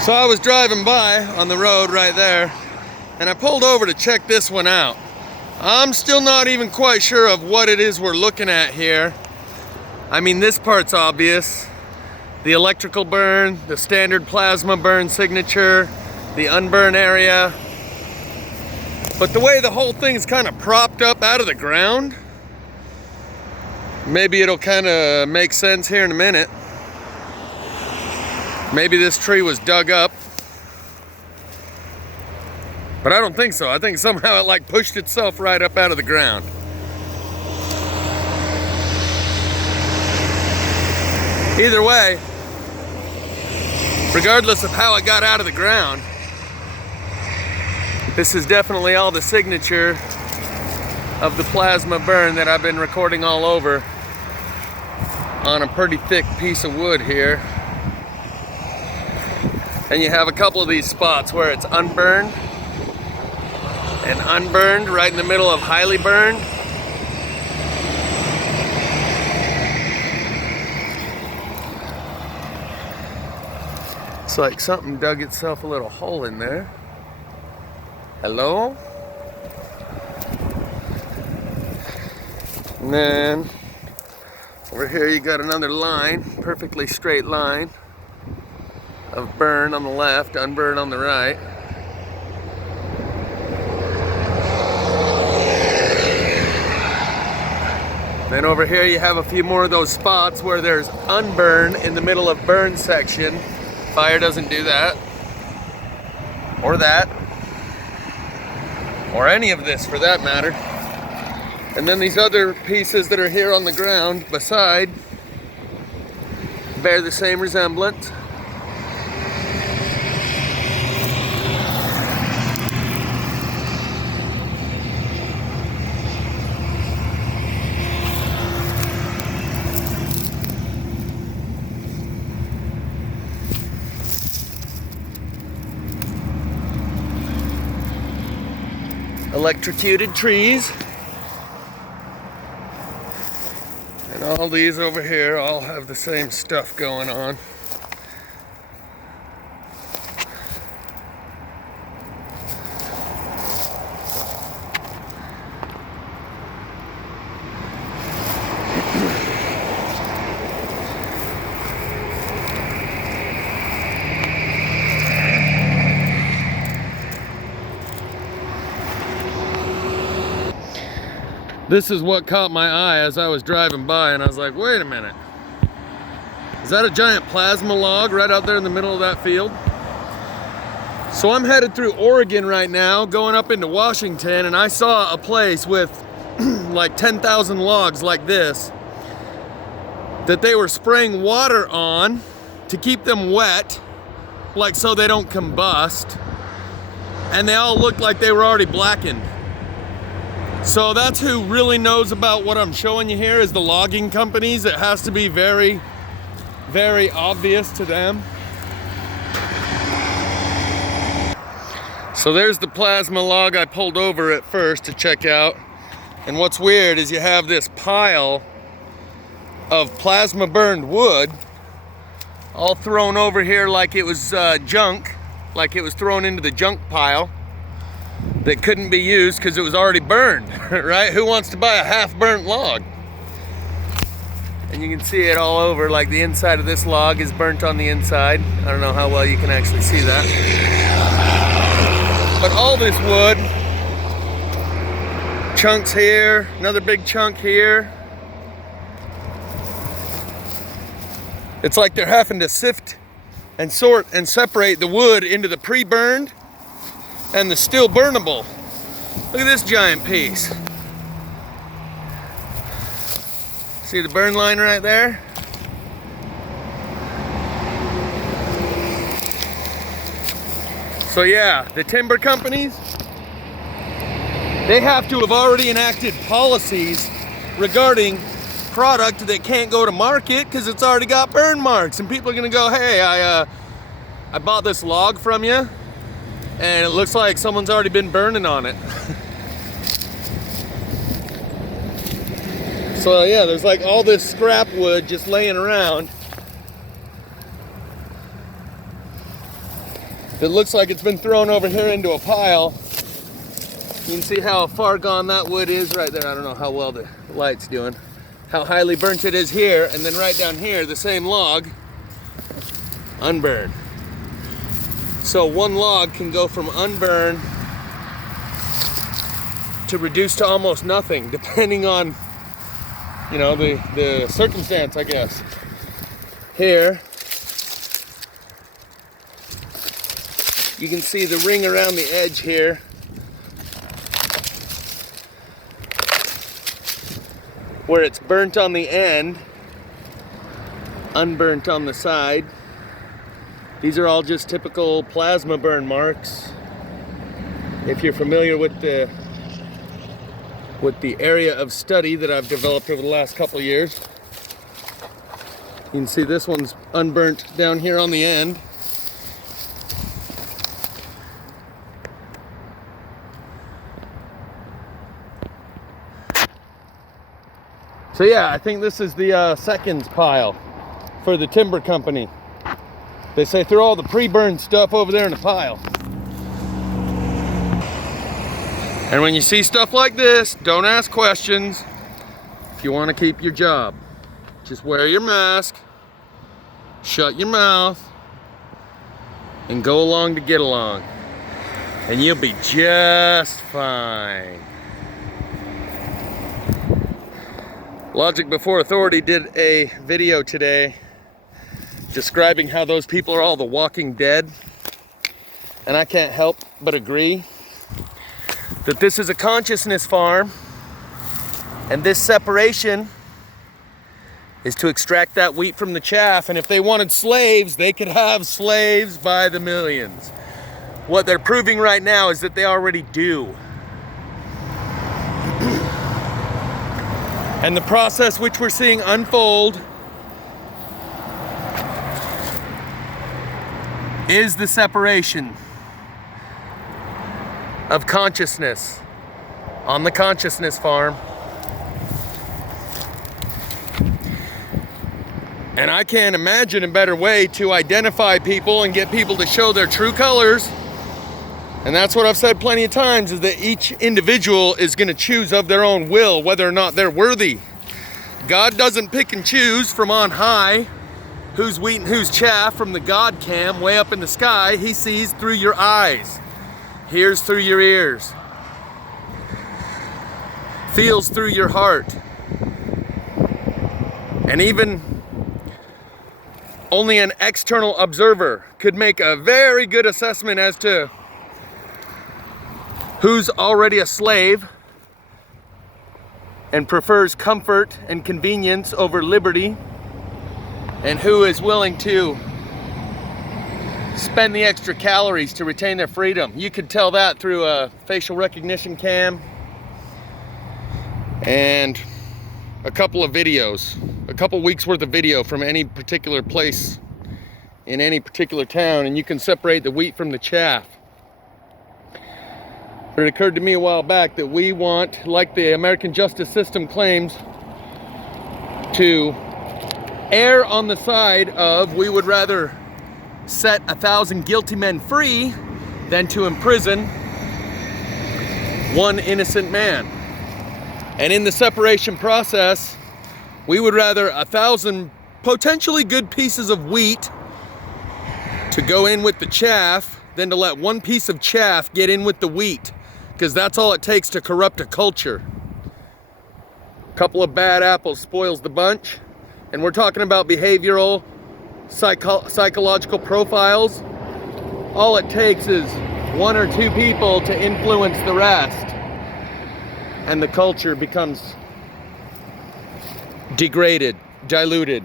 So I was driving by on the road right there, and I pulled over to check this one out. I'm still not even quite sure of what it is we're looking at here. I mean, this part's obvious. The electrical burn, the standard plasma burn signature, the unburn area. But the way the whole thing's kind of propped up out of the ground, maybe it'll kind of make sense here in a minute. Maybe this tree was dug up. But I don't think so. I think somehow it like pushed itself right up out of the ground. Either way, regardless of how it got out of the ground, this is definitely all the signature of the plasma burn that I've been recording all over on a pretty thick piece of wood here. And you have a couple of these spots where it's unburned and unburned right in the middle of highly burned. It's like something dug itself a little hole in there. Hello? And then over here you got another line, perfectly straight line of burn on the left, unburn on the right. Then over here you have a few more of those spots where there's unburn in the middle of burn section. Fire doesn't do that, or that, or any of this for that matter. And then these other pieces that are here on the ground beside bear the same resemblance. Electrocuted trees. And all these over here all have the same stuff going on. This is what caught my eye as I was driving by, and I was like, wait a minute. Is that a giant plasma log right out there in the middle of that field? So I'm headed through Oregon right now, going up into Washington, and I saw a place with like 10,000 logs like this that they were spraying water on to keep them wet, like so they don't combust, and they all looked like they were already blackened. So that's who really knows about what I'm showing you here, is the logging companies. It has to be very, very obvious to them. So there's the plasma log I pulled over at first to check out. And what's weird is you have this pile of plasma burned wood all thrown over here like it was junk, like it was thrown into the junk pile that couldn't be used because it was already burned, right? Who wants to buy a half-burnt log? And you can see it all over, like the inside of this log is burnt on the inside. I don't know how well you can actually see that. But all this wood, chunks here, another big chunk here. It's like they're having to sift and sort and separate the wood into the pre-burned and the still burnable. Look at this giant piece. See the burn line right there? So yeah, the timber companies, they have to have already enacted policies regarding product that can't go to market because it's already got burn marks, and people are gonna go, hey, I bought this log from you and it looks like someone's already been burning on it. So yeah, there's like all this scrap wood just laying around. that looks like it's been thrown over here into a pile. You can see how far gone that wood is right there. I don't know how well the light's doing. How highly burnt it is here, and then right down here, the same log, unburned. So one log can go from unburned to reduced to almost nothing, depending on, you know, the circumstance, I guess. Here, you can see the ring around the edge here. Where it's burnt on the end, unburnt on the side. These are all just typical plasma burn marks. If you're familiar with the area of study that I've developed over the last couple of years, you can see this one's unburnt down here on the end. So yeah, I think this is the seconds pile for the timber company. They say throw all the pre-burned stuff over there in a pile. And when you see stuff like this, don't ask questions if you want to keep your job. Just wear your mask, shut your mouth, and go along to get along. And you'll be just fine. Logic Before Authority did a video today describing how those people are all the walking dead. And I can't help but agree that this is a consciousness farm, and this separation is to extract that wheat from the chaff. And if they wanted slaves, they could have slaves by the millions. What they're proving right now is that they already do. And the process which we're seeing unfold is the separation of consciousness on the consciousness farm. And I can't imagine a better way to identify people and get people to show their true colors. And that's what I've said plenty of times, is that each individual is going to choose of their own will whether or not they're worthy. God doesn't pick and choose from on high who's wheat and who's chaff from the God cam way up in the sky. He sees through your eyes, hears through your ears, feels through your heart. And even only an external observer could make a very good assessment as to who's already a slave and prefers comfort and convenience over liberty, and who is willing to spend the extra calories to retain their freedom. You could tell that through a facial recognition cam and a couple of videos, a couple weeks worth of video from any particular place in any particular town, and you can separate the wheat from the chaff. But it occurred to me a while back that we want, like the American justice system claims, to err on the side of we would rather set 1,000 guilty men free than to imprison one innocent man. And in the separation process, we would rather 1,000 potentially good pieces of wheat to go in with the chaff than to let one piece of chaff get in with the wheat, because that's all it takes to corrupt a culture. A couple of bad apples spoils the bunch. And we're talking about behavioral, psychological profiles. All it takes is one or two people to influence the rest, and the culture becomes degraded, diluted.